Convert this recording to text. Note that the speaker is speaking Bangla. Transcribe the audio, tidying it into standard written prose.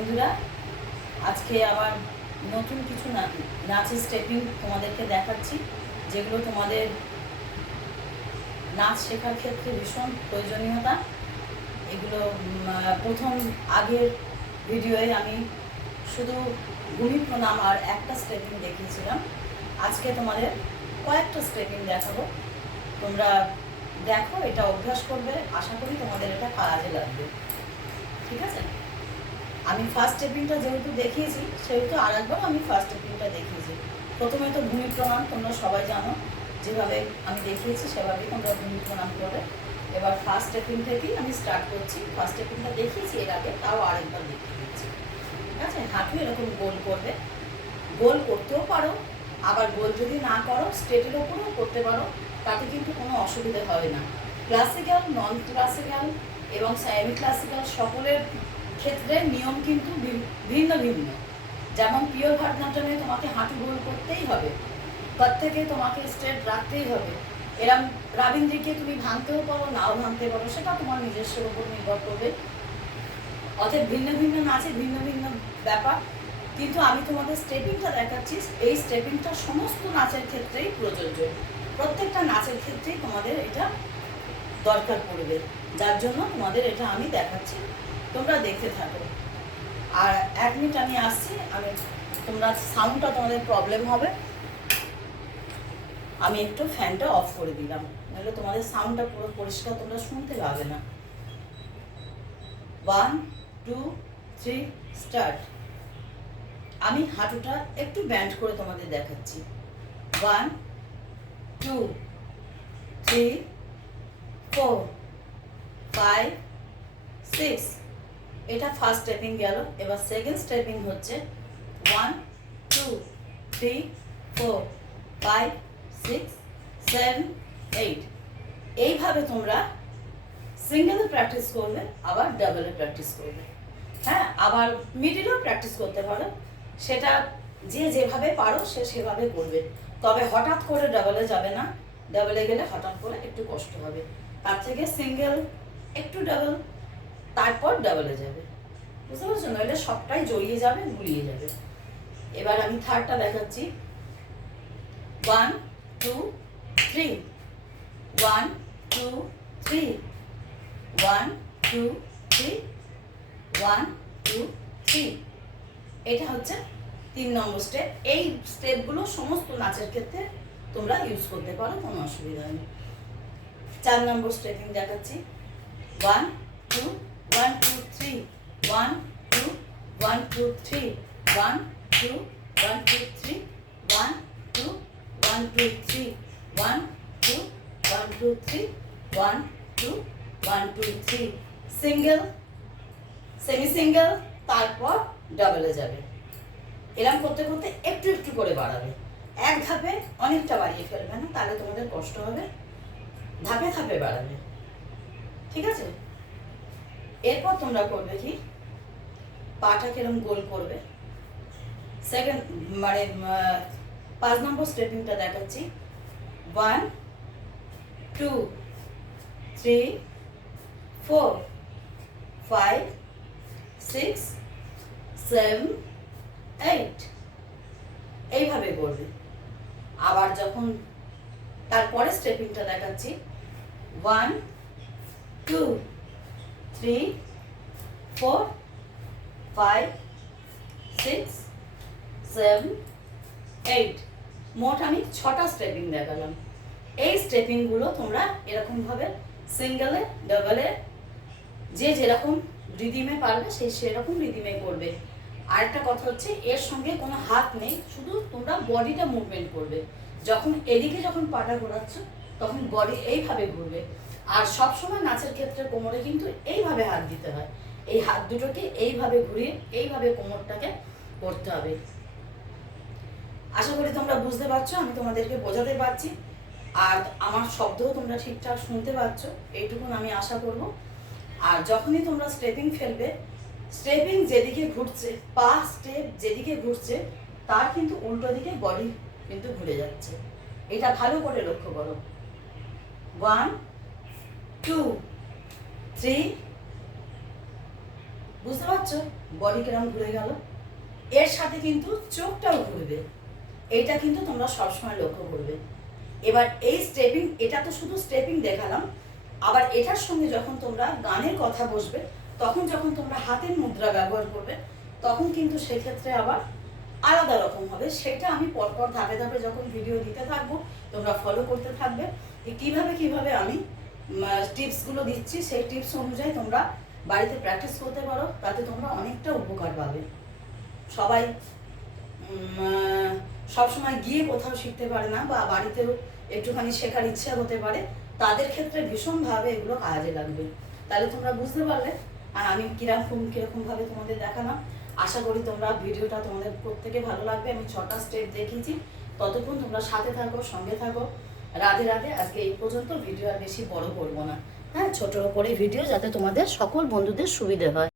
বন্ধুরা, আজকে আবার নতুন কিছু নাচের স্টেপিং তোমাদেরকে দেখাচ্ছি, যেগুলো তোমাদের নাচ শেখার ক্ষেত্রে ভীষণ প্রয়োজনীয়তা। এগুলো প্রথম আগের ভিডিওয়ে আমি শুধু ভূমি প্রণাম আর একটা স্টেপিং দেখিয়েছিলাম। আজকে তোমাদের কয়েকটা স্টেপিং দেখাবো, তোমরা দেখো, এটা অভ্যাস করবে, আশা করি তোমাদের এটা কাজে লাগবে। ঠিক আছে, আমি ফার্স্ট স্টেপিংটা যেহেতু দেখিয়েছি সেহেতু আরেকবার আমি ফার্স্ট স্টেপিংটা দেখিয়েছি। প্রথমে তো ভূমি প্রণাম তোমরা সবাই জানো, যেভাবে আমি দেখিয়েছি সেভাবেই তোমরা ভূমি প্রণাম করবে। এবার ফার্স্ট স্টেপিং থেকেই আমি স্টার্ট করছি। ফার্স্ট স্টেপিংটা দেখিয়েছি এর আগে, তাও আরেকবার দেখিয়ে দিচ্ছি। ঠিক আছে, হাঁটু এরকম গোল করবে, গোল করতেও পারো, আবার গোল যদি না করো স্ট্রেটের ওপরেও করতে পারো, তাতে কিন্তু কোনো অসুবিধা হবে না। ক্লাসিক্যাল, নন ক্লাসিক্যাল এবং সেমি ক্লাসিক্যাল সকলের ক্ষেত্রে নিয়ম কিন্তু ভিন্ন ভিন্ন। যেমন পিওর ভারতনাট্যমে তোমাকে হাঁটু গোল করতেই হবে, তার থেকে তোমাকে স্ট্রেট রাখতেই হবে। এরম রাবীন্দ্রিকে তুমি ভাঙতেও পারো, নাও ভাঙতে পারো, সেটা তোমার নিজস্বের উপর নির্ভর করবে। অতএব ভিন্ন ভিন্ন নাচে ভিন্ন ভিন্ন ব্যাপার, কিন্তু আমি তোমাদের স্টেপিংটা দেখাচ্ছি। এই স্টেপিংটা সমস্ত নাচের ক্ষেত্রেই প্রযোজ্য, প্রত্যেকটা নাচের ক্ষেত্রেই তোমাদের এটা দরকার পড়বে, যার জন্য তোমাদের এটা আমি দেখাচ্ছি। তোমরা দেখতে থাকো। আর 1 মিনিট আমি আসছি, তোমরা সাউন্ডটা তোমাদের প্রবলেম হবে, আমি একটু ফ্যানটা অফ করে দিলাম, নাহলে তোমাদের সাউন্ডটা পুরো পরিষ্কার তোমরা শুনতে পাবে না। 1 2 3 স্টার্ট। আমি হাঁটুটা একটু ব্যান্ড করে তোমাদের দেখাচ্ছি। 1 2 3 4 5 6। এটা ফার্স্ট স্টেপিং গেল। এবার সেকেন্ড স্টেপিং হচ্ছে 1 2 3 4 5 6 7 8। এইভাবে তোমরা সিঙ্গেলে প্র্যাকটিস করবে, আবার ডাবলে প্র্যাকটিস করবে। হ্যাঁ, আবার মিডিলেও প্র্যাকটিস করতে পারো, সেটা যে যেভাবে পারো সে সেভাবে করবে। তবে হঠাৎ করে ডাবলে যাবে না, ডাবলে গেলে হঠাৎ করে একটু কষ্ট হবে। তার থেকে সিঙ্গেল, একটু ডাবল, তারপর ডাবলে যাবে। বুঝতে পারছো? নইলে সবটাই জড়িয়ে যাবে, গুলিয়ে যাবে। এবার আমি থার্ডটা দেখাচ্ছি। 1 2 3 1 2 3 1 2 3 1 2 3। এটা হচ্ছে 3 নম্বর স্টেপ। এই স্টেপগুলো সমস্ত নাচের ক্ষেত্রে তোমরা ইউজ করতে পারো, কোনো অসুবিধা নেই। 4 নম্বর স্টেপিং দেখাচ্ছি। 1 2 1 2 3 1 2 1 2 3 1 2 1 2 3 1 2 1 2 3 1 2 1 2 3 1 2 1 2 3। সিঙ্গেল, সেমি সিঙ্গেল, তারপর ডাবলে যাবে। এরকম করতে করতে একটু একটু করে বাড়াবে। এক ধাপে অনেকটা বাড়িয়ে ফেলবে না, তাহলে তোমাদের কষ্ট হবে। ধাপে ধাপে বাড়াবে। ঠিক আছে? এরপর তোমরা করবে কি, পাটা কিরম গোল করবে। সেকেন্ড 5 নম্বর স্টেপিংটা দেখাচ্ছি। 1 2 3 4 5 6 7 8। এইভাবে করবে। আবার যখন তারপরে স্টেপিংটা দেখাচ্ছি, 1 2 3 4 5 6 7 8। মোট আমি 6টা স্টেপিং দেখালাম। এই স্টেপিংগুলো তোমরা এরকমভাবে সিঙ্গেলে, ডাবলে, যে যেরকম রিদিমে পারবে সেই সেরকম রিদিমে করবে। আরেকটা কথা হচ্ছে, এর সঙ্গে কোনো হাত নেই, শুধু তোমরা বডিটা মুভমেন্ট করবে। যখন এদিকে যখন পাটা ঘোরাচ্ছ তখন বডি এইভাবে ঘুরবে। আর সবসময় নাচের ক্ষেত্রে কোমরে কিন্তু এইভাবে হাত দিতে হয়। এই হাত দুটোকে এইভাবে ঘুরিয়ে এইভাবে কোমরটাকে করতে হবে। আশা করি তোমরা বুঝতে পারছো, আমি তোমাদেরকে বোঝাতে পারছি, আর আমার শব্দও তোমরা ঠিকঠাক শুনতে পাচ্ছ, এইটুকুন আমি আশা করব। আর যখনই তোমরা স্টেপিং ফেলবে, স্টেপিং যেদিকে ঘুরছে, পা স্টেপ যেদিকে ঘুরছে, তার কিন্তু উল্টো দিকে বডি কিন্তু ঘুরে যাচ্ছে। এটা ভালো করে লক্ষ্য করো। 1 2 3 বুঝতে পারছো বডি কিরম ঘুরে গেল? এর সাথে কিন্তু চোখটাও ঘুরবে, এইটা কিন্তু তোমরা সবসময় লক্ষ্য করবে। এবার এই স্টেপিং, এটা তো শুধু স্টেপিং দেখালাম, আবার এটার সঙ্গে যখন তোমরা গানের কথা বসবে, তখন যখন তোমরা হাতের মুদ্রা ব্যবহার করবে, তখন কিন্তু সেক্ষেত্রে আবার আলাদা রকম হবে। সেটা আমি পরপর ধাপে ধাপে যখন ভিডিও দিতে থাকবো, তোমরা ফলো করতে থাকবে কিভাবে কিভাবে আমি টিপসগুলো দিচ্ছি। সেই টিপস অনুযায়ী তোমরা বাড়িতে প্র্যাকটিস করতে পারো, তাতে তোমরা অনেকটা উপকার পাবে। সবাই সবসময় গিয়ে কোথাও শিখতে পারে না, বা বাড়িতেও একটুখানি শেখার ইচ্ছা হতে পারে, তাদের ক্ষেত্রে ভীষণভাবে এগুলো কাজে লাগবে। তাহলে তোমরা বুঝতে পারলে আর আমি কীরকমভাবে তোমাদের দেখালাম। আশা করি তোমরা ভিডিওটা তোমাদের প্রত্যেকে ভালো লাগবে। আমি 6টা স্টেপ দেখিয়েছি, ততক্ষণ তোমরা সাথে থাকো, সঙ্গে থাকো। রাধে রাধে। আজকে এই পর্যন্ত, ভিডিও আর বেশি বড় করবো না। হ্যাঁ, ছোটোর ওপরে ভিডিও, যাতে তোমাদের সকল বন্ধুদের সুবিধে হয়।